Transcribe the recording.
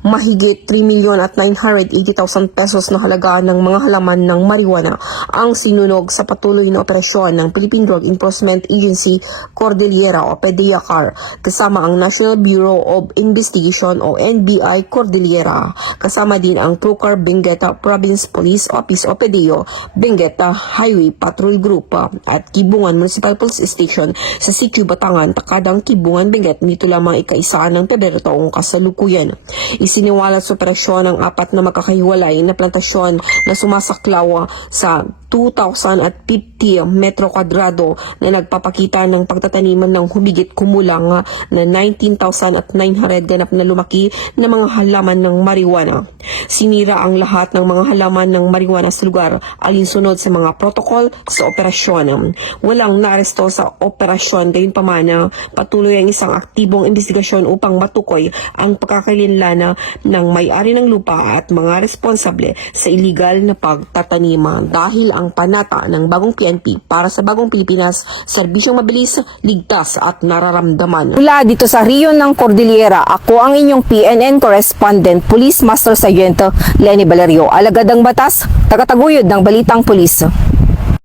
Mahigit 3,980,000 pesos na halaga ng mga halaman ng marijuana ang sinunog sa patuloy na operasyon ng Philippine Drug Enforcement Agency Cordillera o PDEACAR kasama ang National Bureau of Investigation o NBI Cordillera, kasama din ang Procor Bengueta Province Police Office o PDEO, Bengueta Highway Patrol Group at Kibungan Municipal Police Station sa Sitio Batangan, Takadang Kibungan, Benguet nito lamang ika-1 ng Pebrero taong kasalukuyan. Isiniwalat sa operasyon ang 4 na magkakahiwalay na plantasyon na sumasaklaw sa 2,050 metro kwadrado na nagpapakita ng pagtataniman ng humigit kumulang na 19,900 ganap na lumaki na mga halaman ng marijuana. Sinira ang lahat ng mga halaman ng marijuana sa lugar alinsunod sa mga protokol sa operasyon. Walang naaresto sa operasyon, gayunpaman patuloy ang isang aktibong investigasyon upang matukoy ang pagkakalinlana ng may-ari ng lupa at mga responsable sa illegal na pagtatanima. Dahil ang panata ng bagong PNP para sa bagong Pilipinas, serbisyong mabilis, ligtas at nararamdaman. Mula dito sa Riyon ng Cordillera, ako ang inyong PNN correspondent, Police Master Sargento Lenny Valerio, alagad ng batas, tagataguyod ng Balitang Pulis.